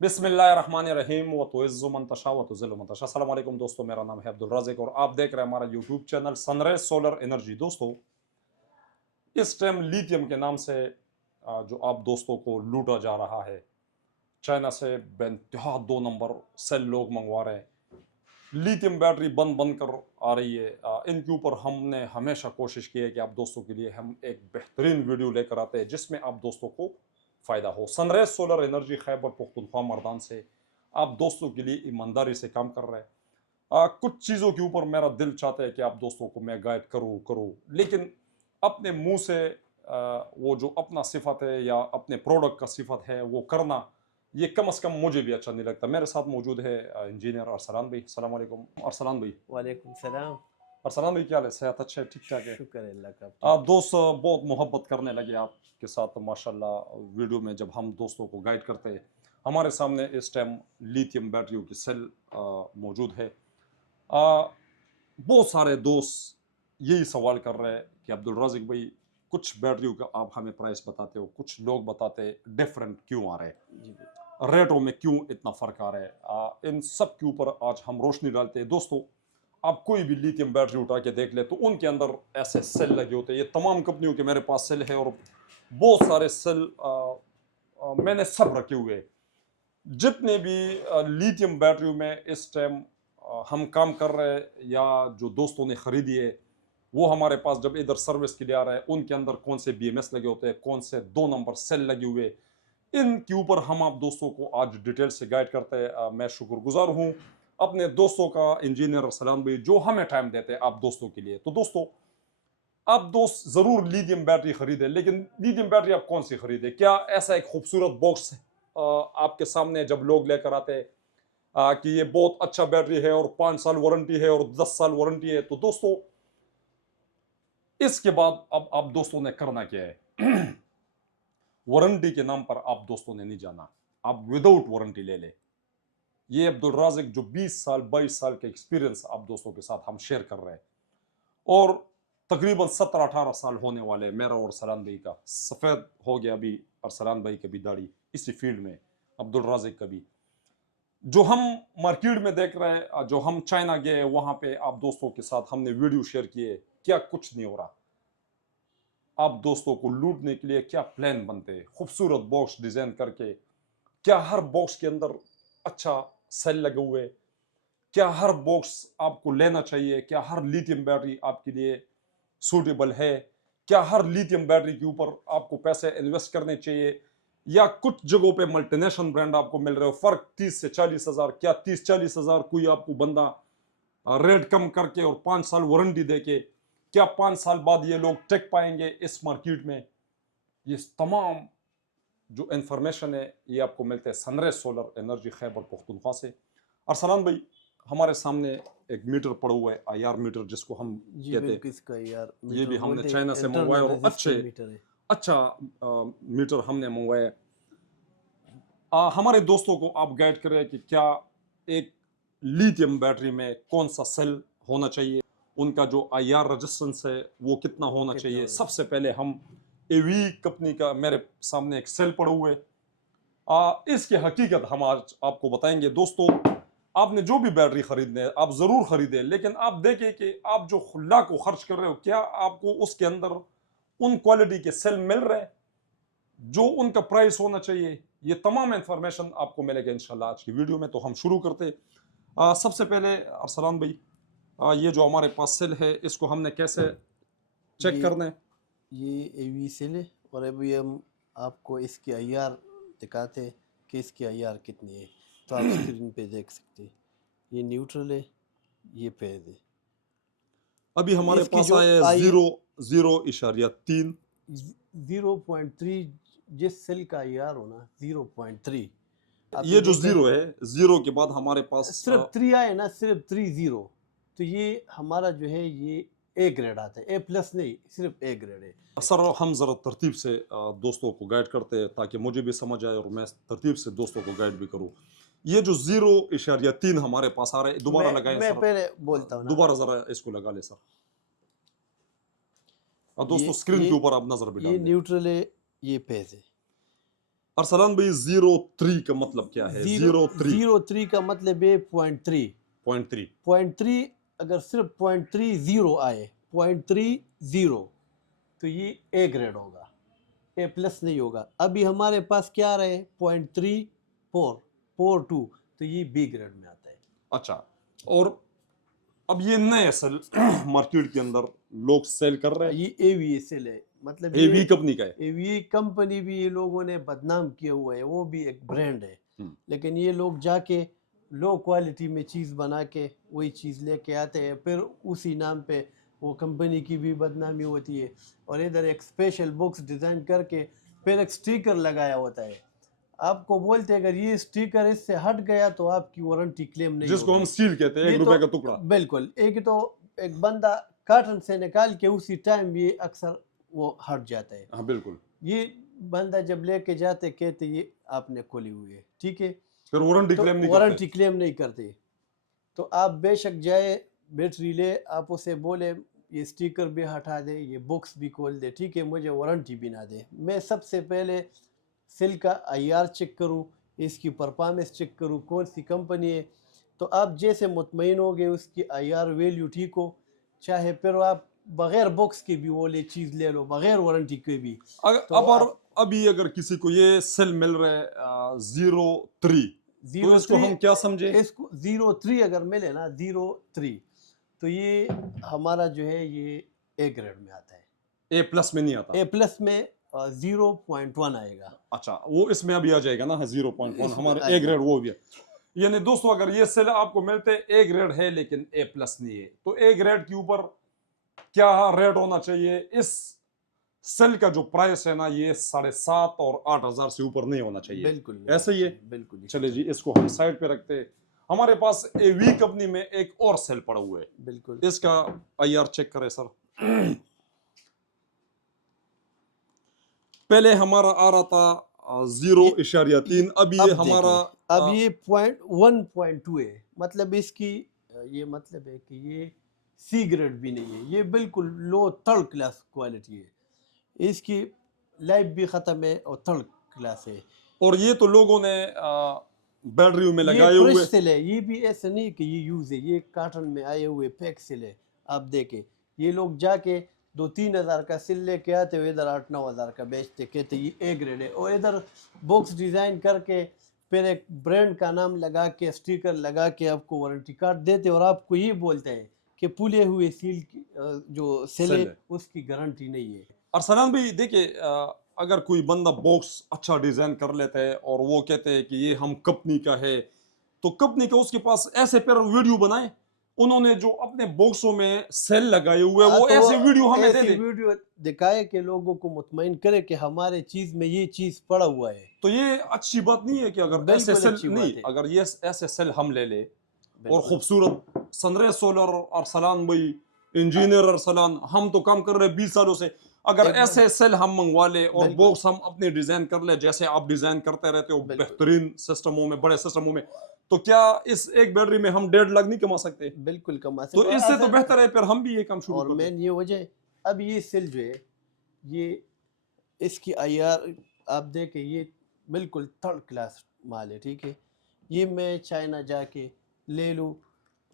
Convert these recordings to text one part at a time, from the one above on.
बिस्मिल्लाहिर्रहमानिर्रहीम व तुइज़्ज़ु मन तशा व तुज़िल्लु मन तशा। अस्सलाम वालेकुम दोस्तों, मेरा नाम है अब्दुल राज़िक और आप देख रहे हैं हमारा YouTube channel sunrise solar energy. दोस्तों, इस टाइम लिथियम के नाम से जो आप दोस्तों को लूटा जा रहा है, चाइना से बेइंतहा 2 नंबर सेल लोग मंगवा रहे हैं। लिथियम बैटरी बंद बंद कर आ रही है। इनके ऊपर हमने हमेशा कोशिश की है कि आप दोस्तों के लिए हम एक बेहतरीन वीडियो लेकर आते हैं जिसमें आप दोस्तों को फ़ायदा हो। Sunrise solar energy Khyber Pakhtunkhwa Mardan से आप दोस्तों के लिए ईमानदारी से काम कर रहे हैं। कुछ चीज़ों के ऊपर मेरा दिल चाहता है कि आप दोस्तों को मैं गाइड करूँ, लेकिन अपने मुंह से वो जो अपना सिफत है या अपने प्रोडक्ट का सिफत है वो करना, ये कम से कम मुझे भी अच्छा नहीं लगता। मेरे साथ मौजूद है इंजीनियर अरसलान भाई। अस्सलाम वालेकुम अरसलान भाई। वालेकुम सलाम। अरसलान भाई, क्या हाल है? सेहत अच्छे, ठीक ठाक है? शुक्र है अल्लाह का। आप दोस्त बहुत मोहब्बत करने लगे आपके साथ माशाल्लाह। वीडियो में जब हम दोस्तों को गाइड करते हैं, हमारे सामने इस टाइम लिथियम बैटरियों की सेल मौजूद है। बहुत सारे दोस्त यही सवाल कर रहे हैं कि अब्दुल राज़िक भाई, कुछ बैटरियों का आप हमें प्राइस बताते हो, कुछ लोग बताते हैं डिफरेंट क्यों आ रहे हैं, जी रेटों में क्यों इतना फ़र्क आ रहा है। इन सब के ऊपर आज हम रोशनी डालते हैं। दोस्तों, आप कोई भी लिथियम बैटरी उठा के देख ले तो उनके अंदर ऐसे सेल लगे होते हैं। ये तमाम कंपनियों के मेरे पास सेल है और बहुत सारे सेल मैंने सब रखे हुए हैं। जितने भी लिथियम बैटरियों में इस टाइम हम काम कर रहे हैं या जो दोस्तों ने खरीदी है, वो हमारे पास जब इधर सर्विस के लिए आ रहा है, उनके अंदर कौन से BMS लगे होते हैं, कौन से 2 नंबर सेल लगे हुए, इनके ऊपर हम आप दोस्तों को आज डिटेल से गाइड करते हैं। मैं शुक्रगुजार हूँ अपने दोस्तों का, इंजीनियर सलाम भाई, जो हमें टाइम देते हैं आप दोस्तों के लिए। तो दोस्तों, आप दोस्त ज़रूर लिथियम बैटरी खरीदें, लेकिन लिथियम बैटरी आप कौन सी खरीदें? क्या ऐसा एक खूबसूरत बॉक्स आपके सामने जब लोग लेकर आते हैं कि ये बहुत अच्छा बैटरी है और 5 साल वारंटी है और 10 साल वारंटी है, तो दोस्तों इसके बाद अब आप दोस्तों ने करना क्या है? वारंटी के नाम पर आप दोस्तों ने नहीं जाना, आप विदाउट वारंटी ले ले। ये अब्दुल राज़िक जो 20 साल 22 साल के एक्सपीरियंस आप दोस्तों के साथ हम शेयर कर रहे हैं, और तकरीबन 17-18 साल होने वाले मेरा और सलाम भाई का। सफ़ेद हो गया अभी और सलाम भाई की भी दाढ़ी इसी फील्ड में, अब्दुल राज़िक का भी। जो हम मार्केट में देख रहे हैं, जो हम चाइना गए वहाँ पे आप दोस्तों के साथ हमने वीडियो शेयर किए, क्या कुछ नहीं हो रहा। आप दोस्तों को लूटने के लिए क्या प्लान बनते हैं, खूबसूरत बॉक्स डिज़ाइन करके। क्या हर बॉक्स के अंदर अच्छा सेल लगे हुए? क्या हर बॉक्स आपको लेना चाहिए? क्या हर लिथियम बैटरी आपके लिए सूटेबल है? क्या हर लिथियम बैटरी के ऊपर आपको पैसे इन्वेस्ट करने चाहिए, या कुछ जगहों पे मल्टीनेशनल ब्रांड आपको मिल रहे हो, फर्क 30 से 40 हज़ार? क्या 30-40 हज़ार कोई आपको बंदा रेट कम करके और 5 साल वारंटी दे के, क्या 5 साल बाद ये लोग टेक पाएंगे इस मार्केट में? ये तमाम जो इंफॉर्मेशन है ये आपको मिलते हैं sunrise solar energy Khyber Pakhtunkhwa से। अरसलान भाई, हमारे सामने एक मीटर पड़ा हुआ है, IR मीटर जिसको हम जी कहते हैं। बिल्कुल, इसका यार ये मीटर भी हमने बोलते चाइना से मंगवाया इंटरनल और रेजिस्टेंस मीटर है। अच्छा मीटर हमने मंगवाया। हमारे दोस्तों को आप गाइड करें कि क्या एक लिथियम बैटरी में कौन सा सेल होना चाहिए, उनका जो IR रेजिस्टेंस है वो कितना होना कितना चाहिए। होना सबसे पहले हम AV कंपनी का मेरे सामने एक सेल पड़ा हुआ है, इसकी हकीकत हम आज आपको बताएंगे। दोस्तों, आपने जो भी बैटरी खरीदने है आप ज़रूर खरीदें, लेकिन आप देखें कि आप जो खुला को खर्च कर रहे हो, क्या आपको उसके अंदर उन क्वालिटी के सेल मिल रहे हैं जो उनका प्राइस होना चाहिए। ये तमाम इंफॉर्मेशन आपको मिलेगा इंशाल्लाह आज की वीडियो में। तो हम शुरू करते हैं। सबसे पहले अरसलान भाई, ये जो हमारे पास सेल है इसको हमने कैसे चेक ये करना है? ये AV सेल है और अभी हम आपको इसकी IR दिखाते हैं कि इसकी IR कितनी है। तो आप स्क्रीन पे देख सकते हैं, ये न्यूट्रल है, ये फेज है। अभी हमारे इसकी पास जो आया है आई 0.3। 0.3, जिस सेल का IR होना 0.3। आप ये ये जो देख जीरो रहे है, जीरो के बाद हमारे पास सिर्फ 3 आए ना, सिर्फ 30। तो ये हमारा जो है ये A ग्रेड आता है, A+ नहीं, सिर्फ A ग्रेड है। सर हम ज़रा तरतीब से दोस्तों को गाइड करते हैं ताकि मुझे भी समझ आए और मैं तरतीब से दोस्तों को गाइड भी करूँ। ये जो 0.3 हमारे पास आ रहा है, दोबारा लगाएं मैं सर। पहले बोलता हूँ ना। दोबारा ज़रा इसको लगा ले सर। ये दोस्तों, स्क्रीन ये के ऊपर आप नज़र भी ये डाल दें। न्यूट्रल है, ये फेज है। ارسلان بھائی 03 کا مطلب کیا ہے؟ 03 03 کا مطلب ہے 0.3 0.3 0.3 اگر صرف 0.30 آئے 0.30 تو یہ اے گریڈ ہوگا, اے پلس نہیں ہوگا. ابھی ہمارے پاس کیا رہے 0.3442 تو یہ بی گریڈ میں آتا ہے. اچھا, اور اب یہ نئے سیل مارکیٹ کے اندر لوگ سیل کر رہے ہیں, یہ اے وی اے سیل ہے, مطلب اے وی کمپنی کا ہے. اے وی کمپنی بھی یہ لوگوں نے بدنام کیا ہوا ہے, وہ بھی ایک برانڈ ہے, لیکن یہ لوگ جا کے لو کوالٹی میں چیز بنا کے وہی چیز لے کے آتے ہیں, پھر اسی نام پہ وہ کمپنی کی بھی بدنامی ہوتی ہے. اور ادھر ایک اسپیشل باکس ڈیزائن کر کے پھر ایک سٹیکر لگایا ہوتا ہے. آپ کو بولتے اگر یہ سٹیکر اس سے ہٹ گیا تو آپ کی وارنٹی کلیم نہیں جس کو ہم سیل کہتے ہیں, 1 روپے کا ٹکڑا. بالکل, ایک بندہ کارٹن سے نکال کے اسی ٹائم یہ اکثر وہ ہٹ جاتا ہے. ہاں بالکل, یہ بندہ جب لے کے جاتے کہتے یہ آپ نے کھولی ہوئی ہے, ٹھیک ہے, پھر وارنٹی کلیم نہیں کرتے. تو آپ بے شک جائے بیٹری لے, آپ اسے بولے یہ سٹیکر بھی ہٹا دے, یہ باکس بھی کھول دے, ٹھیک ہے, مجھے وارنٹی بھی نہ دے. میں سب سے پہلے سیل کا آئی آر چیک کروں, اس کی پرفارمنس چیک کروں, کون سی کمپنی ہے. تو آپ جیسے مطمئن ہو گئے اس کی آئی آر ویلیو ٹھیک ہو, چاہے پھر آپ بغیر باکس کے بھی وہ چیز لے لو, بغیر وارنٹی کے بھی. ابھی اگر کسی کو یہ سیل مل رہا ہے 03 تو اس کو ہم کیا سمجھے؟ اس کو 03 اگر ملے نا 03 تو یہ ہمارا جو ہے یہ اے گریڈ میں آتا ہے, اے پلس میں نہیں آتا. اے پلس میں 0.1 آئے گا. اچھا, وہ اس میں ابھی آ جائے گا نا 0.1, ہمارے اے گریڈ وہ بھی ہے. یعنی دوستو اگر یہ سیل آپ کو ملتے اے گریڈ ہے لیکن اے پلس نہیں ہے, تو اے گریڈ کے اوپر کیا ریٹ ہونا چاہیے؟ اس سیل کا جو پرائس ہے نا یہ 7,500 اور 8,000 سے اوپر نہیں ہونا چاہیے. بالکل ایسا ہی ہے. بالکل. چلے جی, اس کو ہم سائڈ پہ رکھتے ہیں. ہمارے پاس اے وی کمپنی میں ایک اور سیل پڑا ہوا ہے, بالکل. اس کا آئی آر چیک کرے سر. پہلے ہمارا آ رہا تھا 0.3, اب یہ ہمارا اب یہ 1.2 ہے. مطلب اس کی یہ مطلب ہے کہ یہ سی گریڈ بھی نہیں ہے, یہ بالکل لو تھرڈ کلاس کوالٹی ہے. اس کی لائف بھی ختم ہے اور تھرڈ کلاس ہے. اور یہ تو لوگوں نے بیٹریوں میں لگائے یہ ہوئے فریش سیل ہے, یہ بھی ایسا نہیں کہ یہ یوز ہے, یہ کارٹن میں آئے ہوئے پیک سیل ہے. آپ دیکھیں یہ لوگ جا کے 2-3 ہزار کا سیل لے کے آتے ہوئے ادھر 8-9 ہزار کا بیچتے, کہتے یہ اے گریڈ ہے. اور ادھر باکس ڈیزائن کر کے پھر ایک برانڈ کا نام لگا کے اسٹیکر لگا کے آپ کو وارنٹی کارڈ دیتے, اور آپ کو یہ بولتے ہیں کہ پھولے ہوئے سیل کی جو سیل ہے اس کی گارنٹی نہیں ہے. ارسلان بھائی دیکھیں, اگر کوئی بندہ باکس اچھا ڈیزائن کر لیتا ہے اور وہ کہتے ہیں کہ یہ ہم کمپنی کا ہے, تو کمپنی کا اس کے پاس ایسے پھر ویڈیو بنائے, انہوں نے جو اپنے باکسوں میں سیل لگائے ہوئے وہ ایسے ویڈیو ہمیں دے دے, ویڈیو دکھائے کہ لوگوں کو مطمئن کرے کہ ہمارے چیز میں یہ چیز پڑا ہوا ہے. تو یہ اچھی بات نہیں ہے کہ اگر ایسے سیل نہیں, اگر یہ ایسے سیل ہم لے لے اور خوبصورت سنرے سولر ارسلان بھائی, انجینئر ارسلان, ہم تو کام کر رہے 20 سالوں سے, اگر ایسے سیل ہم منگوا لے اور باکس ہم اپنے ڈیزائن کر لے جیسے آپ ڈیزائن کرتے رہتے ہو بہترین سسٹموں میں, بڑے سسٹموں میں, تو کیا اس ایک بیٹری میں ہم 1.5 لاکھ نہیں کما سکتے؟ بالکل کما سکتے. تو اس سے تو بہتر ہے پھر ہم بھی یہ کام شروع کر دیں. اور مین یہ وجہ اب یہ سیل جو ہے یہ اس کی آئی آر آپ دیکھیں یہ بالکل تھرڈ کلاس مال ہے, ٹھیک ہے. یہ میں چائنا جا کے لے لوں,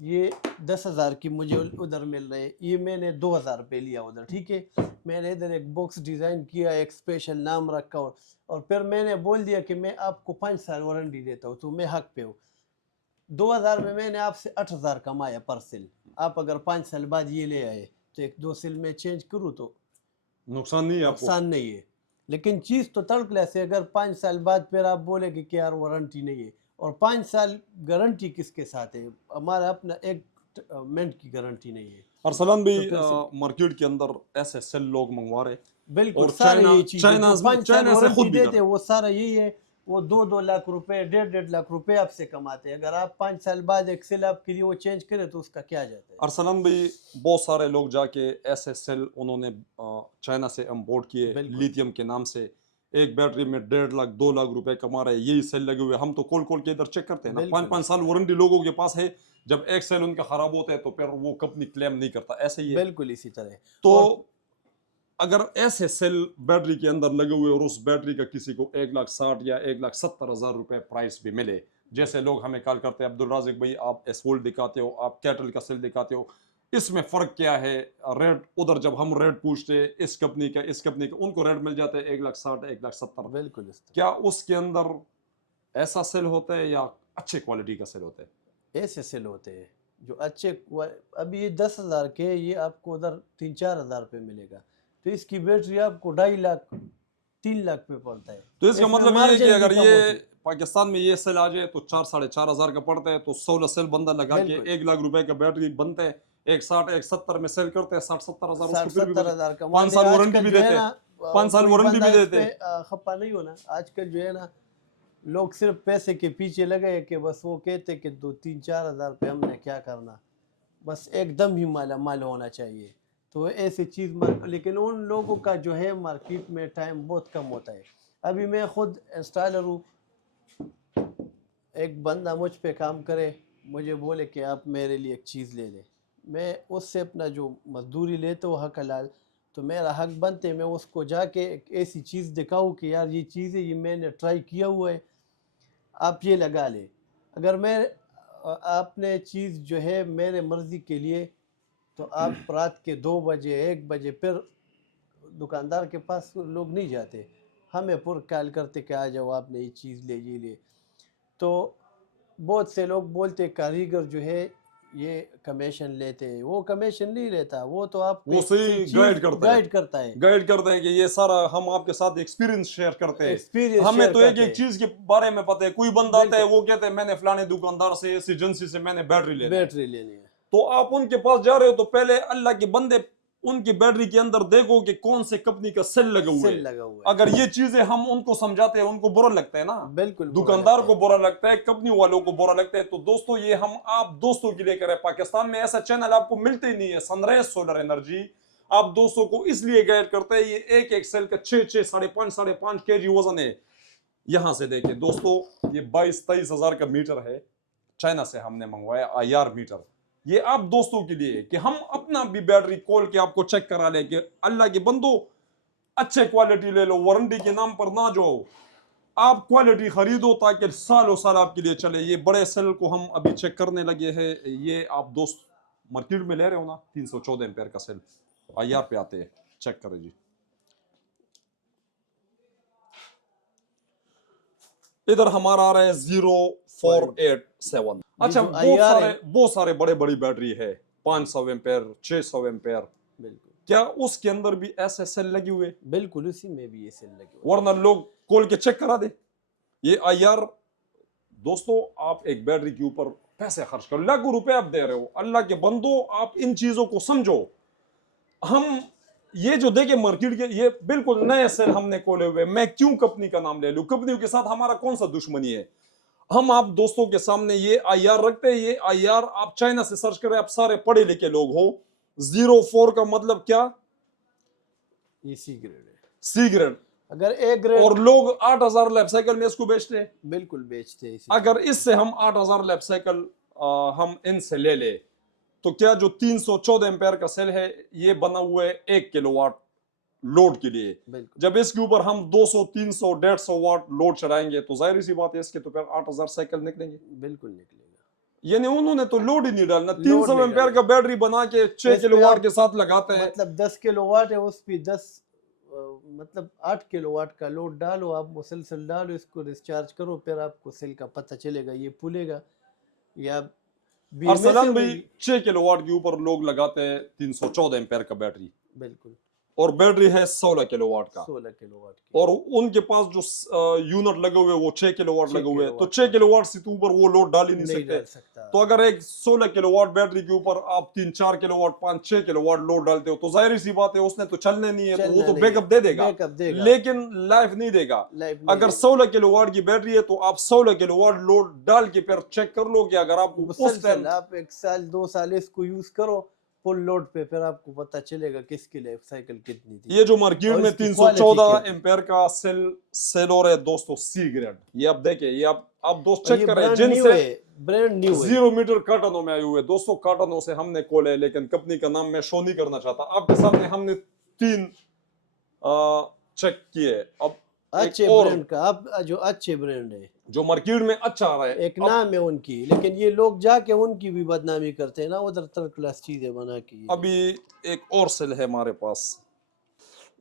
یہ 10,000 کی مجھے ادھر مل رہے, یہ میں نے 2,000 روپے لیا ادھر, ٹھیک ہے. میں نے ادھر ایک باکس ڈیزائن کیا, ایک اسپیشل نام رکھا, اور پھر میں نے بول دیا کہ میں آپ کو 5 سال وارنٹی دیتا ہوں, تو میں حق پہ ہوں. 2,000 میں نے آپ سے 8,000 کمایا پر سیل. آپ اگر 5 سال بعد یہ لے آئے تو 1-2 سیل میں چینج کروں تو نقصان نہیں ہے, نقصان نہیں ہے. لیکن چیز تو تھرڈ کلاس ہے. اگر 5 سال بعد پھر آپ بولے کہ یار وارنٹی نہیں ہے, اور 5 سال گارنٹی کس کے ساتھ ہے؟ ہمارا اپنا ایک منٹ کی گارنٹی نہیں ہے. ارسلان بھائی مارکیٹ کے اندر ایسے سیل لوگ منگوا رہے, بالکل سارے یہی چیز چائنا سے خود بھی دیتے وہ سارا یہی ہے. وہ 2-2 لاکھ روپے 1.5 لاکھ روپے آپ سے کماتے ہیں. اگر آپ 5 سال بعد ایک سیل آپ کے لیے وہ چینج کرے تو اس کا کیا جاتا ہے؟ ارسلان بھائی بہت سارے لوگ جا کے ایسے سیل انہوں نے چائنا سے امپورٹ کیے لیتھیم کے نام سے, ایک بیٹری میں 1.5 لاکھ 2 لاکھ روپے کما رہے, یہی سیل لگے ہوئے. ہم تو کھول کے ادھر چیک کرتے ہیں نا, 5 سال وارنٹی لوگوں کے پاس ہے. جب ایک سیل ان کا خراب ہوتا ہے تو پھر وہ کمپنی کلیم نہیں کرتا. ایسے ہی ہے, بالکل اسی طرح. تو अगर ऐसे सेल बैटरी के अंदर लगे हुए और उस बैटरी का किसी को 1,60,000 या 1,70,000 रुपए प्राइस भी मिले, जैसे लोग हमें कॉल करते हैं, अब्दुल राज़िक भाई आप एसवोल्ट दिखाते हो, आप कैटल का सेल दिखाते हो, इसमें फ़र्क क्या है? रेट उधर जब हम रेट पूछते इस कंपनी का, इस कंपनी का, उनको रेट मिल जाता है 1,60,000 1,70,000। बिल्कुल इस तरह क्या उसके अंदर ऐसा सेल होता है या अच्छे क्वालिटी का सेल होता है? ऐसे सेल होते हैं जो अभी ये 10,000 के ये आपको उधर 3-4 हज़ार पे मिलेगा, तो इसकी बैटरी आपको 2.5 लाख 3 लाख पे पड़ता है। तो इसका इसमें मतलब ये है कि मार्जिन भी अगर कम ये होती है। पाकिस्तान में ये सेल आ जाए तो 4-4,500 का पड़ता है, तो 16 सेल बंदा लगा के बिल्कुल 1 लाख रुपए का बैटरी बनता है, 1,60 1,70 में सेल करते हैं, 60-70 हजार, उसको फिर भी 60-70 हज़ार का 5 साल वारंटी भी देते हैं, 5 साल कोई वारंटी बंदा भी इस देते पे हैं। खपा नहीं होना। आजकल जो है ना लोग सिर्फ पैसे के पीछे लगे कि बस वो कहते कि 2-3-4 हज़ार पे हमने क्या करना, बस एकदम ही माला माल होना चाहिए। तो ऐसी चीज़ लेकिन उन लोगों का जो है मार्केट में टाइम बहुत कम होता है। अभी मैं खुद इंस्टॉलर हूँ, एक बंदा मुझ पे काम करे, मुझे बोले कि आप मेरे लिए एक चीज़ ले लें, मैं उससे अपना जो मजदूरी लेता हूँ हक हलाल, तो मेरा हक बनते मैं उसको जाके एक ऐसी चीज़ दिखाऊँ कि यार ये चीज़ है, ये मैंने ट्राई किया हुआ है, आप ये लगा ले। अगर मैं आपने चीज़ जो है मेरे मर्ज़ी के लिए, तो आप रात के 2 बजे 1 बजे फिर दुकानदार के पास लोग नहीं जाते, हमें पुर कॉल करते कि आ जाओ आपने ये चीज़ ले ये ले। तो बहुत से लोग बोलते कारीगर जो है ये कमीशन लेते हैं, वो कमीशन नहीं लेता, वो तो आप वो सही गाइड करता है, गाइड करता है, गाइड करते हैं कि ये सारा हम आपके साथ एक्सपीरियंस शेयर करते हैं, एक्सपीरियंस हमें शेयर तो एक करते एक हैं। चीज के बारे में पता है। कोई बंदा आता है बिल्कुल। वो कहते हैं मैंने फलाने दुकानदार से, इस एजेंसी से मैंने बैटरी लेना है, बैटरी लेनी है, तो आप उनके पास जा रहे हो तो पहले अल्लाह के बंदे उनकी बैटरी के अंदर देखो कि कौन से कंपनी का सेल लगा हुआ सेल है। लगा हुआ है। अगर ये चीजें हम उनको समझाते हैं, उनको बुरा लगता है ना, बिल्कुल बुरा दुकानदार लगता को है। बुरा लगता है, कंपनी वालों को बुरा लगता है। तो दोस्तों ये हम आप दोस्तों के लिए करें, पाकिस्तान में ऐसा चैनल आपको मिलते ही नहीं है। सनराइज सोलर एनर्जी आप दोस्तों को इसलिए गाइड करते हैं, ये एक एक सेल का 6-6 5.5 केजी वजन है। यहां से देखिए दोस्तों, ये 22-23 हजार का मीटर है, चाइना से हमने मंगवाया IR मीटर। ये आप दोस्तों के लिए कि हम अपना भी बैटरी खोल के आपको चेक करा ले कि अल्लाह के बंदो अच्छे क्वालिटी ले लो, वारंटी के नाम पर ना जाओ, आप क्वालिटी खरीदो ताकि सालों साल आपके लिए चले। ये बड़े सेल को हम अभी चेक करने लगे हैं, ये आप दोस्त मार्केट में ले रहे हो ना, 314 एम्पेयर का सेल IR पे आते हैं, चेक करें जी। इधर हमारा आ रहा है 0487। अच्छा, जो IR है, बहुत सारे बड़े बड़ी बैटरी है, 500 एम्पेयर 600 एम्पेयर, बिल्कुल क्या उसके अंदर भी ऐसे सेल लगे हुए? बिल्कुल उसी में भी ये सेल लगे हुए वरना लोग खोल के चेक करा दे। ये IR दोस्तों, आप एक बैटरी के ऊपर पैसे खर्च करो, लाखों रुपए आप दे रहे हो, अल्लाह के बंदो आप इन चीजों को समझो। हम ये जो देखे मार्केट के ये बिल्कुल नए सेल हमने खोले हुए, मैं क्यों कंपनी का नाम ले लूं? कंपनियों के साथ हमारा कौन सा दुश्मनी है? हम आप दोस्तों के सामने ये IR रखते हैं। ये IR आप चाइना से सर्च करें, आप सारे पढ़े लिखे लोग हो। 04 का मतलब क्या? ये सी ग्रेड है। C grade. अगर A ग्रेड, और लोग 8,000 लैप साइकिल में इसको बेचते हैं। बिल्कुल बेचते हैं इसी। अगर इससे हम 8,000 लैप साइकिल हम इनसे ले ले, तो क्या जो 314 एम्पेयर का सेल है ये बना हुआ है 1 किलोवाट लोड के लिए। बिल्कुल जब इसके ऊपर हम 200 300 150 वाट लोड चढ़ाएंगे तो जाहिर सी बात है इसके तो फिर 8,000 साइकिल निकलेंगे। बिल्कुल निकलेगा। यानी उन्होंने तो लोड ही नहीं डालना, लोड 300 नहीं एम्पेयर डालना। का बैटरी बना के 6 इस पे किलोवाट आप के साथ लगाते हैं। मतलब 10 किलोवाट है, उस पे 10 मतलब 8 किलोवाट का लोड डालो, आप मुसलसल डालो, इसको डिस्चार्ज करो, फिर आपको सेल का पता चलेगा, ये फूलेगा या अरसलान भाई 6 किलोवाट के ऊपर लोग लगाते हैं 314 एम्पेयर का बैटरी, बिल्कुल और बैटरी है 16 किलोवाट का, 16 किलोवाट की। और उनके पास जो यूनिट लगे हुए वो 6 किलोवाट 6 लगे हुए हैं, तो किलोवाट 6 का किलोवाट से तो ऊपर वो लोड डाल ही नहीं नहीं सकते। डाल सकता। तो अगर एक 16 किलोवाट बैटरी के ऊपर आप 3-4 किलोवाट 5-6 किलोवाट लोड डालते हो तो जाहिर सी बात है उसने तो चलने नहीं है, तो वो चलना तो नहीं बैकअप है, दे देगा, बैकअप देगा, लेकिन लाइफ नहीं देगा। लाइफ नहीं अगर देगा। 16 किलोवाट की बैटरी है तो आप 16 किलोवाट लोड डाल के फिर चेक कर लो कि अगर आपको उस मुसलसल टाइम आप 1 साल 2 साल इसको यूज करो फुल लोड पे, फिर आपको पता चलेगा किसकी लाइफ साइकिल कितनी थी। ये जो मार्केट और में इसकी 314 क्वालिटी एम्पेयर का सेल हो रहा है दोस्तों, C ग्रेड, ये आप देखें, ये आप दोस्त और चेक ये करें, ब्रांड न्यू जिनसे है, ब्रांड न्यू है। 0 मीटर कार्टनों में आए हुए दोस्तों, कार्टनों से हमने खोले, लेकिन कंपनी का नाम मैं शो नहीं करना चाहता आपके सामने। हमने 3 चेक किए, अब अच्छे एक और ब्रांड का, अब जो अच्छे ब्रांड है, जो मार्केट में अच्छा आ रहा है, एक नाम है उनकी, लेकिन ये लोग जाके उनकी भी बदनामी करते हैं ना, उधर थर्ड क्लास चीजें बना के ये अभी एक और सेल है हमारे पास,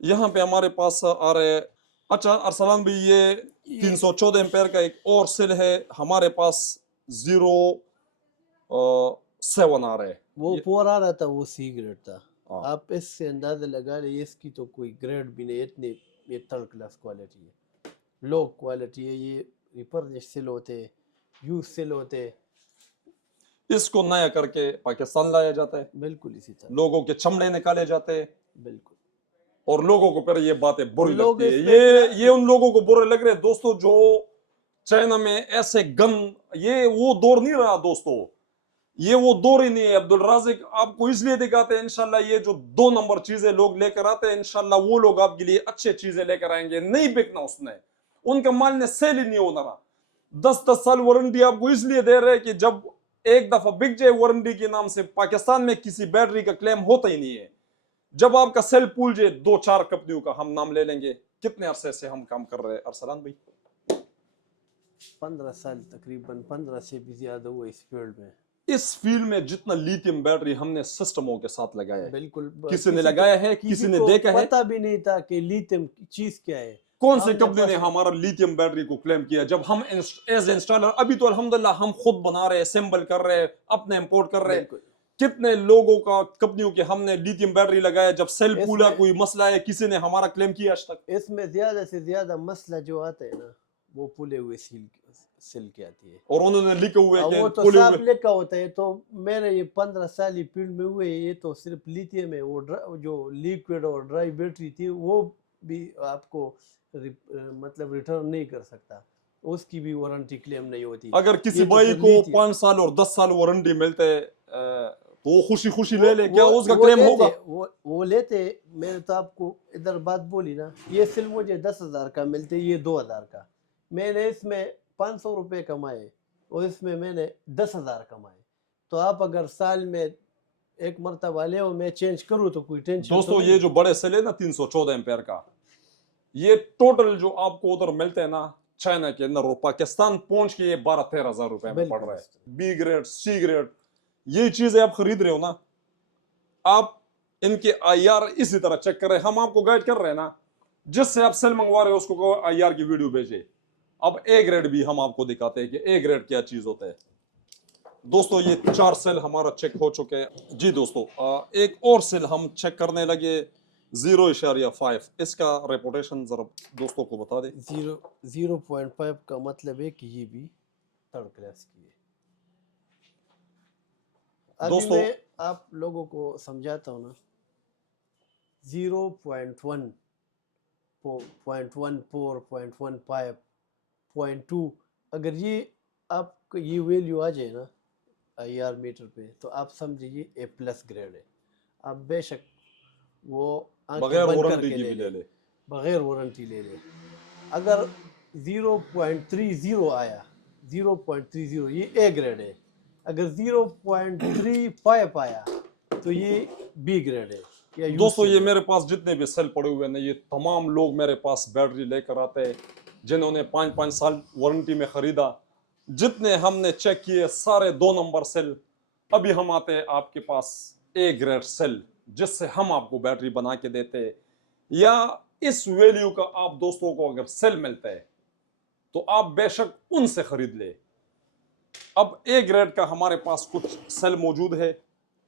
यहाँ पे हमारे पास आ रहे। अच्छा अरसलान भाई, ये 314 एम्पेयर का एक और सेल है हमारे पास, 07 आ रहे हैं। वो पोर आ रहा था, वो सी ग्रेड था। हाँ। आप इससे अंदाजा लगा रहे, इसकी तो कोई ग्रेड भी नहीं, इतने ये थर्ड क्लास क्वालिटी है, लो क्वालिटी है। ये रिपर सेल होते, यूज सेल होते, इसको नया करके पाकिस्तान लाया जाता है, बिल्कुल इसी तरह, लोगों के चमड़े निकाले जाते हैं, बिल्कुल। और लोगों को फिर ये बातें बुरी और लोग लगती है। इसमें ये उन लोगों को बुरे लग रहे हैं दोस्तों जो चाइना में ऐसे गन, ये वो दौर नहीं रहा दोस्तों, ये वो दौर ही नहीं है। अब्दुल राजिक आपको इसलिए दिखाते हैं, इंशाल्लाह ये जो 2 नंबर चीजें लोग लेकर आते हैं, इंशाल्लाह वो लोग आपके लिए अच्छे चीजें लेकर आएंगे। नहीं बिकना उसने, उनका माल ने सेल ही नहीं होना रहा। 10-10 साल वारंटी आपको इसलिए दे रहे हैं कि जब एक दफा बिक जाए वारंटी के नाम से, पाकिस्तान में किसी बैटरी का क्लेम होता ही नहीं है। जब आपका सेल पूल जाए 2-4 कंपनियों का हम नाम ले लेंगे। कितने अरसे से हम काम कर रहे हैं अरसलान भाई? 15 साल, तकरीबन 15 से भी ज्यादा हुआ इस फील्ड में। इस फील्ड में जितना लिथियम बैटरी हमने सिस्टमों के साथ लगाया है, बिल्कुल, किसी ने लगाया है, किसी ने देखा है? पता भी नहीं था कि लिथियम चीज क्या है। कौन सी हमने कंपनी ने बस हमारा लिथियम बैटरी को क्लेम किया? जब हम एज इंस्टॉलर, अभी तो अल्हम्दुलिल्लाह हम खुद बना रहे हैं, असेंबल कर रहे हैं, अपने इंपोर्ट कर रहे हैं। बिल्कुल, कितने लोगों का, कंपनियों के हमने लिथियम बैटरी लगाया, जब सेल पूला इसमें- कोई मसला है, किसी ने हमारा क्लेम किया आज तक? इसमें ज्यादा से ज्यादा मसला जो आता है ना, वो पुले हुए सिल के आती है। और उन्होंने लिखे हुए अब कि वो तो पुले साफ हुए। लिखा होता है। तो मेरे ये 15 साल ही फील्ड में हुए, ये तो सिर्फ लिथियम है। वो जो लिक्विड और ड्राई बैटरी थी, वो भी आपको मतलब रिटर्न नहीं कर सकता, उसकी भी वारंटी क्लेम नहीं होती। अगर किसी ये तो भाई फिर को lithium- 5 साल और 10 साल वारंटी मिलते तो वो खुशी खुशी ले ले, वो- क्या वो- उसका वो क्लेम लेते- होगा? वो लेते। मैंने तो आपको इधर बात बोली ना, ये सिर्फ मुझे 10,000 का मिलते, ये 2,000 का। मैंने इसमें 500 रुपये कमाए और इसमें मैंने 10,000 कमाए। तो आप अगर साल में एक मरतबा ले और मैं चेंज करूँ तो कोई टेंशन दोस्तों, तो ये नहीं। जो बड़े सेल है ना 314 एम्पेयर का, ये टोटल जो आपको उधर मिलते हैं ना चाइना के अंदर, वो पाकिस्तान पहुंच के ये 12-13 हजार रुपए में पड़ बिल्कुल रहा है। इस तरह। बी ग्रेड, सी ग्रेड, ये चीजें आप खरीद रहे हो ना, आप इनके आईआर इसी तरह चेक कर रहे हैं। हम आपको गाइड कर रहे हैं ना, जिससे आप सेल मंगवा रहे हो उसको कहो आईआर की वीडियो भेजे। अब ए ग्रेड भी हम आपको दिखाते हैं कि ए ग्रेड क्या चीज होता है। दोस्तों, ये 4 सेल हमारा चेक हो चुके हैं जी। दोस्तों, एक और सेल हम चेक करने लगे 0.5। इसका रेपुटेशन जरा दोस्तों को बता दे। 0.5 का मतलब है कि ये भी थर्ड क्लास की है। अभी दोस्तों, मैं आप लोगों को समझाता हूँ ना। 0.1, 0.14, 0.15, 0.2, अगर ये आपको ये वैल्यू आ जाए ना IR मीटर पे, तो आप समझिए ए प्लस ग्रेड है। आप बेशक वो आंखें बगैर बंद वारंटी करके की ले भी ले, ले ले। बगैर वारंटी ले ले। अगर 0.30 आया, 0.30 ये ए ग्रेड है। अगर 0.35 आया तो ये बी ग्रेड है या यू दोस्तों, ये है। मेरे पास जितने भी सेल पड़े हुए हैं ना, ये तमाम लोग मेरे पास बैटरी लेकर आते हैं जिन्होंने 5-5 साल वारंटी में खरीदा। जितने हमने चेक किए सारे 2 नंबर सेल। अभी हम आते हैं आपके पास ए ग्रेड सेल, जिससे हम आपको बैटरी बना के देते हैं, या इस वैल्यू का आप दोस्तों को अगर सेल मिलता है तो आप बेशक उनसे खरीद ले। अब ए ग्रेड का हमारे पास कुछ सेल मौजूद है,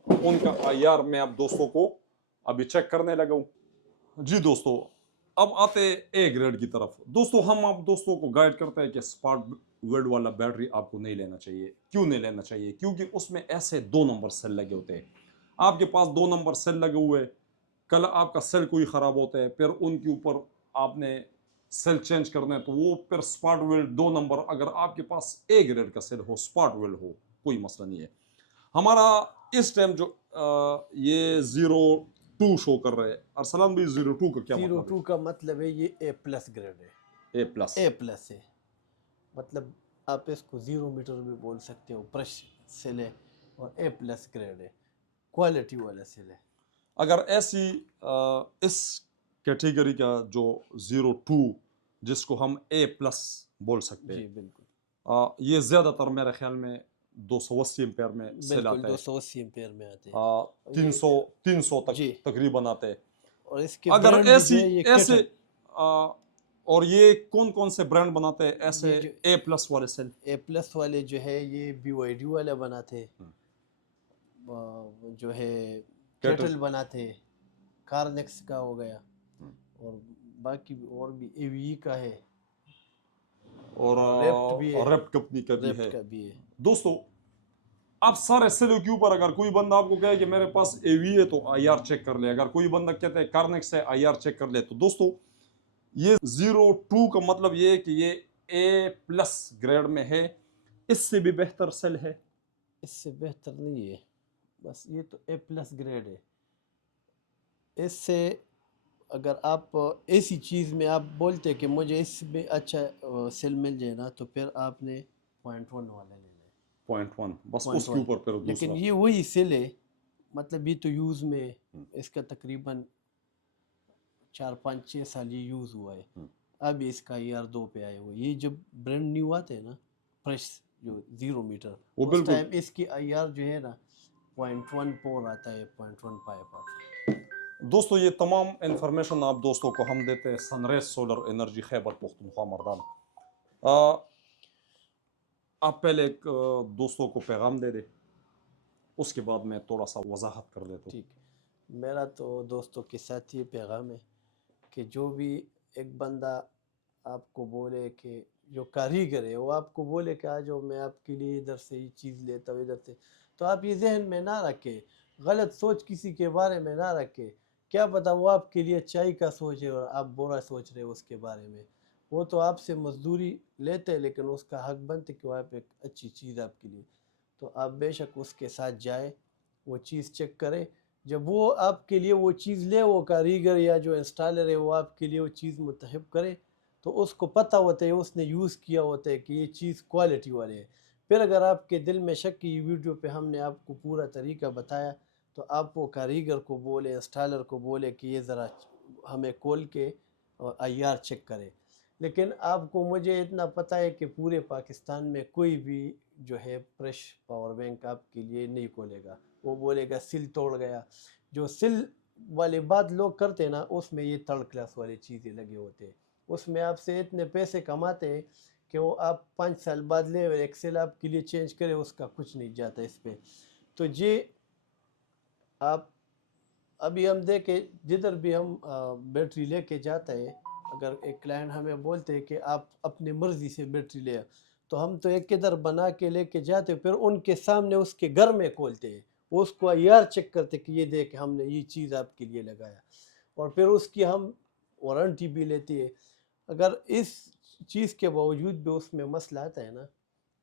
उनका आईआर मैं आप दोस्तों को अभी चेक करने लगा हूं जी। दोस्तों, अब आते ए ग्रेड की तरफ। दोस्तों, हम आप दोस्तों को गाइड करते हैं कि स्पार्क वेल्ड वाला बैटरी आपको नहीं लेना चाहिए। क्यों नहीं लेना चाहिए? क्योंकि उसमें ऐसे 2 नंबर सेल लगे होते हैं। आपके पास 2 नंबर सेल लगे हुए, कल आपका सेल कोई खराब होता है, फिर उनके ऊपर आपने सेल चेंज करना है, तो वो फिर स्पार्क वेल्ड 2 नंबर, अगर आपके पास ए ग्रेड का सेल हो, स्पार्क वेल्ड हो, कोई मसला नहीं है। हमारा इस टाइम जो ये 02 शो कर रहे हैं, अरसलान भी 02 का क्या मतलब 0.2 का मतलब है ये ए प्लस ग्रेड है। है? ए प्लस। ए प्लस है, मतलब आप इसको 0 मीटर में बोल सकते हो। ब्रश सेल है और ए प्लस ग्रेड है, क्वालिटी वाला सेल है। अगर ऐसी इस कैटेगरी का जो 02 जिसको हम A+ बोल सकते जी हैं, बिल्कुल ये ज़्यादातर मेरे ख्याल में 280 एम्पेयर में सेल बिल्कुल आता है, 280 एम्पेयर में आते हैं ये 300 तक जी तकरीबन आते हैं। और इसके अगर ब्रांड जो ऐसी है ये ऐसे केटल आ, और ये कौन कौन से ब्रांड बनाते हैं ऐसे ये जो A+ वाले सेल? A+ वाले जो है ये BYD वाले बनाते हैं जो है कैटल केटल बनाते हैं कार्नेक्स का हो गया और बाकी और भी AVE का है और रेप्ट भी है रेप कंपनी का भी रेप्ट है। का भी है दोस्तों, आप सारे सेलों के ऊपर अगर कोई बंदा आपको कहे कि मेरे पास AV है तो IR चेक कर ले, अगर कोई बंदा कहता है कार्नेक्स है IR चेक कर ले, तो दोस्तों ये 02 का मतलब ये है कि ये A+ ग्रेड में है। इससे भी बेहतर सेल है? इससे बेहतर नहीं है बस ये तो A+ ग्रेड है इससे अगर आप ऐसी चीज़ में आप बोलते कि मुझे इसमें अच्छा सेल मिल जाए ना तो फिर आपने 0.1 वाला लेना है 0.1 बस उसके 0.1 ऊपर फिर लेकिन दूसरा। ये वही सेल है मतलब ये तो यूज़ में है, इसका तकरीबन 4 5 6 साल ये यूज़ हुआ है अब इसका ER2 पे आए हुए ये जब ब्रांड न्यू आते हैं ना फ्रेश जो 0 मीटर वो उस बिल्कुल टाइम इसकी IR जो है ना 0.14 आता है 0.15 आता है दोस्तों, ये तमाम इंफॉर्मेशन आप दोस्तों को हम देते हैं sunrise solar energy Khyber Pakhtunkhwa Mardan. आप पहले एक दोस्तों को पैगाम दे दे, उसके बाद मैं थोड़ा सा वजाहत कर देता हूँ। ठीक है मेरा तो दोस्तों के साथ ये पैगाम है कि जो भी एक बंदा आपको बोले कि जो कारीगर है वो आपको बोले कि आ जाओ मैं आपके लिए इधर से ये चीज़ लेता हूँ इधर से तो आप ये जहन में ना रखें गलत सोच किसी के बारे में ना रखें क्या पता वो आपके लिए अच्छाई का सोचे और आप बुरा सोच रहे हो उसके बारे में वो तो आपसे मजदूरी लेते हैं लेकिन उसका हक बनते कि वो आप एक अच्छी चीज़ आपके लिए तो आप बेशक उसके साथ जाए वो चीज़ चेक करे जब वो आपके लिए वो चीज़ ले वो कारीगर या जो इंस्टॉलर है वो आपके लिए वो चीज़ मुतहब करे तो उसको पता होता है उसने यूज़ किया होता है कि ये चीज़ क्वालिटी वाली है फिर अगर आपके दिल में शक की वीडियो पे हमने आपको पूरा तरीका बताया तो आप वो कारीगर को बोले इंस्टॉलर को बोले कि ये ज़रा हमें खोल के और IR चेक करे लेकिन आपको मुझे इतना पता है कि पूरे पाकिस्तान में कोई भी जो है फ्रेश पावर बैंक आपके लिए नहीं खोलेगा वो बोलेगा सिल तोड़ गया जो सिल वाली बात लोग करते हैं ना उसमें ये थर्ड क्लास वाली चीज़ें लगे होते हैं उसमें आपसे इतने पैसे कमाते हैं कि वो आप 5 साल बाद ले एक सेल आपके लिए चेंज करे उसका कुछ नहीं जाता इस पर तो ये आप अभी हम देखें जिधर भी हम बैटरी लेके जाते हैं अगर एक क्लाइंट हमें बोलते हैं कि आप अपनी मर्ज़ी से बैटरी ले तो हम तो एक किधर बना के लेके जाते फिर उनके सामने उसके घर में खोलते हैं उसको IR चेक करते कि ये देख हमने ये चीज़ आपके लिए लगाया और फिर उसकी हम वारंटी भी लेती है अगर इस चीज़ के बावजूद भी उसमें मसला आता है ना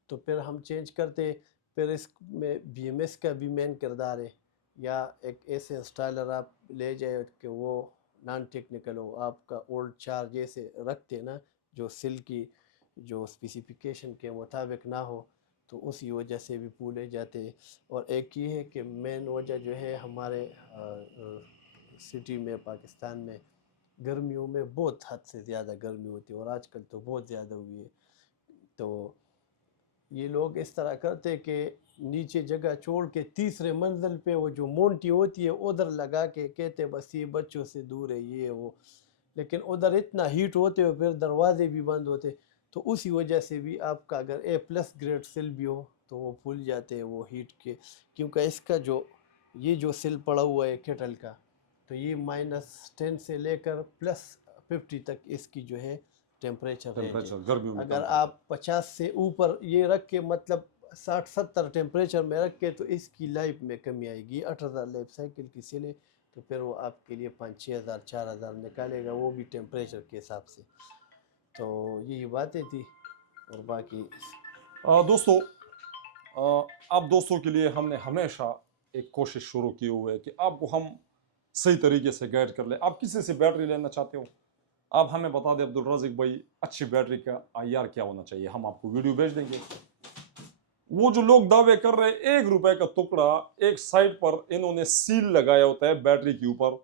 तो फिर हम चेंज करते फिर इसमें BMS का भी मेन किरदार है या एक ऐसे इंस्टॉलर आप ले जाए कि वो नॉन टेक्निकल हो आपका ओल्ड चार्ज जैसे रखते ना जो सिल की जो स्पेसिफिकेशन के मुताबिक ना हो तो उसी वजह से भी पूरे जाते और एक ये है कि मेन वजह जो है हमारे सिटी में पाकिस्तान में गर्मियों में बहुत हद से ज़्यादा गर्मी होती है और आजकल तो बहुत ज़्यादा हुई है तो ये लोग इस तरह करते कि नीचे जगह छोड़ के तीसरे मंजिल पे वो जो मोंटी होती है उधर लगा के कहते बस ये बच्चों से दूर है ये वो लेकिन उधर इतना हीट होते हो फिर दरवाजे भी बंद होते तो उसी वजह से भी आपका अगर A+ ग्रेड सेल भी हो तो वो फूल जाते हैं वो हीट के क्योंकि इसका जो ये जो सेल पड़ा हुआ है केटल का तो ये -10 से लेकर +50 तक इसकी जो है टेम्परेचर रेंज टेम्परेचर है गर्मियों में अगर आप 50 से ऊपर ये रख के मतलब 60 70 टेम्परेचर में रख के तो इसकी लाइफ में कमी आएगी 8000 लाइफ साइकिल की सेल है तो फिर वो आपके लिए 5 6 हज़ार 4 हज़ार निकालेगा वो भी टेम्परेचर के हिसाब से तो यही बातें थी और बाकी दोस्तों, आप दोस्तों के लिए हमने हमेशा एक कोशिश शुरू की हुई है कि आपको हम सही तरीके से गाइड कर ले। आप किसी से बैटरी लेना चाहते हो, आप हमें बता दें अब्दुल राज़िक भाई अच्छी बैटरी का IR क्या होना चाहिए, हम आपको वीडियो भेज देंगे। वो जो लोग दावे कर रहे हैं 1 रुपए का टुकड़ा एक साइड पर इन्होंने सील लगाया होता है बैटरी के ऊपर,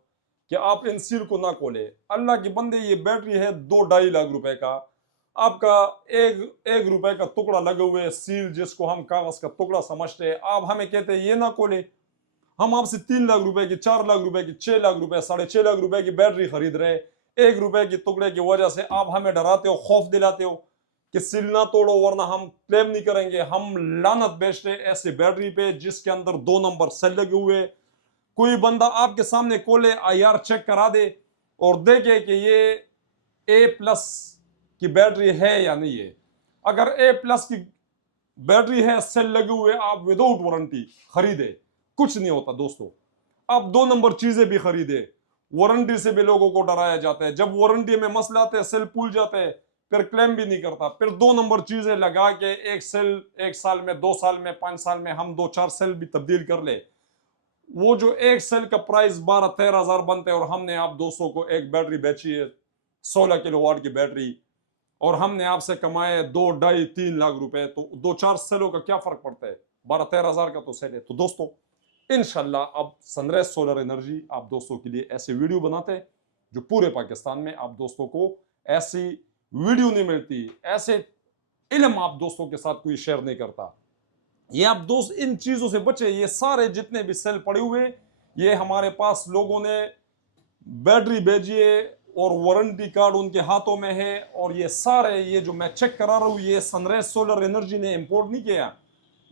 कि आप इन सील को ना खोले। अल्लाह के बंदे, ये बैटरी है 2-2.5 लाख रुपए का, आपका एक रुपए का टुकड़ा लगे हुए सील, जिसको हम कागज का टुकड़ा समझते हैं, आप हमें कहते हैं ये ना खोले। हम आपसे 3 लाख रुपए की, 4 लाख रुपए की, 6 लाख रुपए, 6.5 लाख रुपए की बैटरी खरीद रहे, 1 रुपए के टुकड़े की वजह से आप हमें डराते हो, खौफ दिलाते हो कि सील ना तोड़ो वरना हम क्लेम नहीं करेंगे। हम लानत बेचते ऐसे बैटरी पे जिसके अंदर 2 नंबर सेल लगे हुए। कोई बंदा आपके सामने खोले, IR चेक करा दे और देखे कि ये A+ की बैटरी है या नहीं है। अगर A+ की बैटरी है, सेल लगे हुए, आप विदाउट वारंटी खरीदे, कुछ नहीं होता दोस्तों। आप 2 नंबर चीजें भी खरीदे, वारंटी से भी लोगों को डराया जाता है। जब वारंटी में मसला आते हैं, सेल फूल जाते हैं, फिर क्लेम भी नहीं करता। फिर 2 नंबर चीजें लगा के एक सेल 1 साल में, 2 साल में, 5 साल में हम 2-4 सेल भी तब्दील कर ले। वो जो एक सेल का प्राइस 12-13 हजार बनते हैं और हमने आप दोस्तों को एक बैटरी बेची है 16 किलोवाट की बैटरी, और हमने आपसे कमाए 2-2.5-3 लाख रुपए, तो 2-4 सेलों का क्या फर्क पड़ता है? 12-13 हजार का तो सेल है। तो दोस्तों इंशाल्लाह अब सनराइज सोलर एनर्जी आप दोस्तों के लिए ऐसे वीडियो बनाते हैं जो पूरे पाकिस्तान में आप दोस्तों को ऐसी वीडियो नहीं मिलती, ऐसे इल्म आप दोस्तों के साथ कोई शेयर नहीं करता। ये आप दोस्त इन चीजों से बचे। ये सारे जितने भी सेल पड़े हुए, ये हमारे पास लोगों ने बैटरी भेजी है और वारंटी कार्ड उनके हाथों में है, और ये सारे, ये जो मैं चेक करा रहा हूँ, ये सनराइज सोलर एनर्जी ने इंपोर्ट नहीं किया,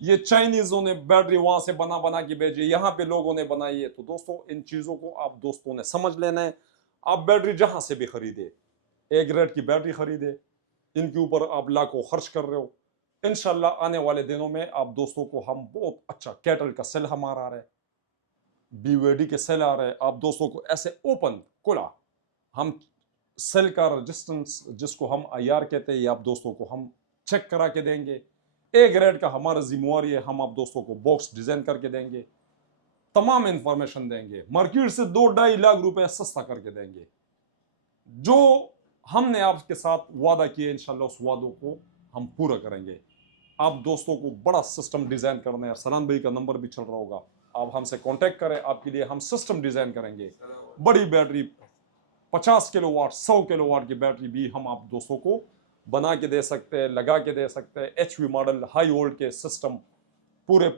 ये चाइनीजों ने बैटरी वहां से बना बना के भेजी, यहाँ पे लोगों ने बनाई है। तो दोस्तों इन चीजों को आप दोस्तों ने समझ लेना है। आप बैटरी जहां से भी खरीदे, A ग्रेड की बैटरी खरीदे, इनके ऊपर आप लाखों खर्च कर रहे हो, इंशाल्लाह आने वाले दिनों में आप दोस्तों को हम बहुत अच्छा कैटल का सेल हमारा आ रहा है, BYD के सेल आ रहे हैं। आप दोस्तों को ऐसे ओपन खुला हम सेल का रेजिस्टेंस, जिसको हम IR कहते हैं, ये आप दोस्तों को हम चेक करा के देंगे। A ग्रेड का हमारा जिम्मेवारी है, हम आप दोस्तों को बॉक्स डिजाइन करके देंगे, तमाम इंफॉर्मेशन देंगे, मार्केट से 2-2.5 लाख रुपए सस्ता करके देंगे। जो हमने आपके साथ वादा किए, इंशाल्लाह उस वादों को हम पूरा करेंगे। आप दोस्तों को बड़ा सिस्टम डिजाइन करना है, सलाम भाई का नंबर भी चल रहा होगा, आप हमसे कांटेक्ट करें, आपके लिए हम सिस्टम डिजाइन करेंगे। बड़ी बैटरी 50 किलोवाट, 100 किलोवाट की बैटरी भी हम आप दोस्तों को बना के दे सकते हैं, लगा के दे सकते हैं। HV मॉडल हाई वोल्ट के सिस्टम, पूरे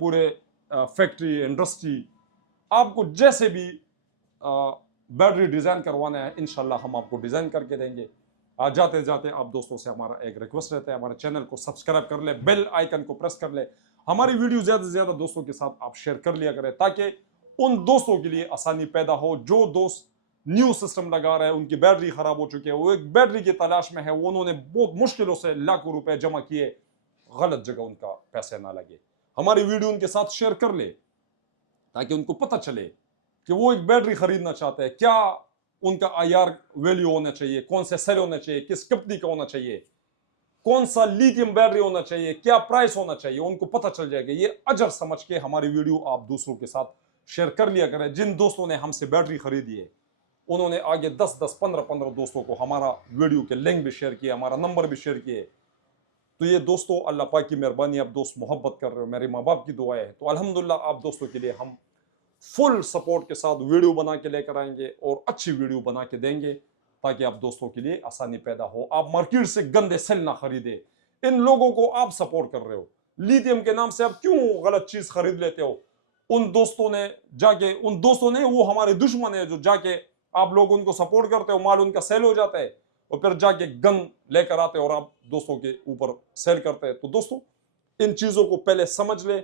फैक्ट्री इंडस्ट्री, आपको जैसे भी बैटरी डिजाइन करवाना है, इंशाल्लाह हम आपको डिजाइन करके देंगे। आज जाते जाते आप दोस्तों से हमारा एक रिक्वेस्ट रहता है, हमारे चैनल को सब्सक्राइब कर ले, बेल आइकन को प्रेस कर ले, हमारी वीडियो ज्यादा से ज्यादा दोस्तों के साथ आप शेयर कर लिया करें, ताकि उन दोस्तों के लिए आसानी पैदा हो जो दोस्त न्यू सिस्टम लगा रहे हैं, उनकी बैटरी खराब हो चुकी है, वो एक बैटरी की तलाश में है, वो उन्होंने बहुत मुश्किलों से लाखों रुपए जमा किए, गलत जगह उनका पैसे ना लगे। हमारी वीडियो उनके साथ शेयर कर ले ताकि उनको पता चले कि वो एक बैटरी खरीदना चाहते हैं, क्या उनका IR वैल्यू होना चाहिए, कौन से सेल होना चाहिए, किस कंपनी का होना चाहिए, कौन सा लिथियम बैटरी होना चाहिए, क्या प्राइस होना चाहिए, उनको पता चल जाएगा। ये अजर समझ के हमारी वीडियो आप दूसरों के साथ शेयर कर लिया करें। जिन दोस्तों ने हमसे बैटरी खरीदी है, उन्होंने आगे 10-10, 15-15 दोस्तों को हमारा वीडियो के लिंक भी शेयर किए, हमारा नंबर भी शेयर किए। तो ये दोस्तों अल्लाह पाक की मेहरबानी, आप दोस्त मोहब्बत कर रहे हो, मेरे माँ बाप की दुआएं है, तो अल्हम्दुलिल्लाह आप दोस्तों के लिए हम फुल सपोर्ट के साथ वीडियो बना के लेकर आएंगे और अच्छी वीडियो बना के देंगे, ताकि आप दोस्तों के लिए आसानी पैदा हो। आप मार्केट से गंदे सेल ना खरीदे, इन लोगों को आप सपोर्ट कर रहे हो, लिथियम के नाम से आप क्यों गलत चीज खरीद लेते हो? उन दोस्तों ने जाके, उन दोस्तों ने, वो हमारे दुश्मन है जो जाके आप लोग उनको सपोर्ट करते हो, माल उनका सेल हो जाता है और फिर जाके गन लेकर आते हो और आप दोस्तों के ऊपर सेल करते हैं। तो दोस्तों इन चीजों को पहले समझ ले।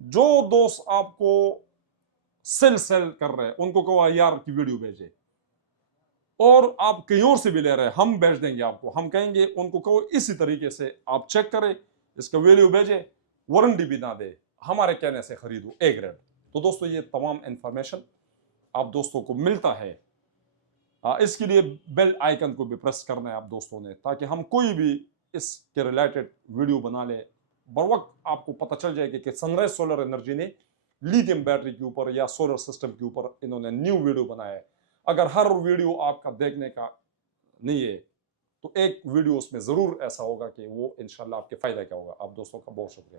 जो दोस्त आपको सेल कर रहे हैं उनको कहो IR की वीडियो भेजे, और आप कहीं और से भी ले रहे हैं, हम भेज देंगे आपको, हम कहेंगे उनको कहो इसी तरीके से आप चेक करें, इसका वीडियो भेजे, वारंटी भी ना दे, हमारे कहने से खरीदो A ग्रेड। तो दोस्तों ये तमाम इंफॉर्मेशन आप दोस्तों को मिलता है, इसके लिए बेल आइकन को भी प्रेस करना है आप दोस्तों ने, ताकि हम कोई भी इसके रिलेटेड वीडियो बना ले, बर वक्त आपको पता चल जाएगा कि सनराइज सोलर एनर्जी ने लिथियम बैटरी के ऊपर या सोलर सिस्टम के ऊपर इन्होंने न्यू वीडियो बनाया है। अगर हर वीडियो आपका देखने का नहीं है, तो एक वीडियो उसमें जरूर ऐसा होगा कि वो इंशाल्लाह आपके फायदा का होगा। आप दोस्तों का बहुत शुक्रिया।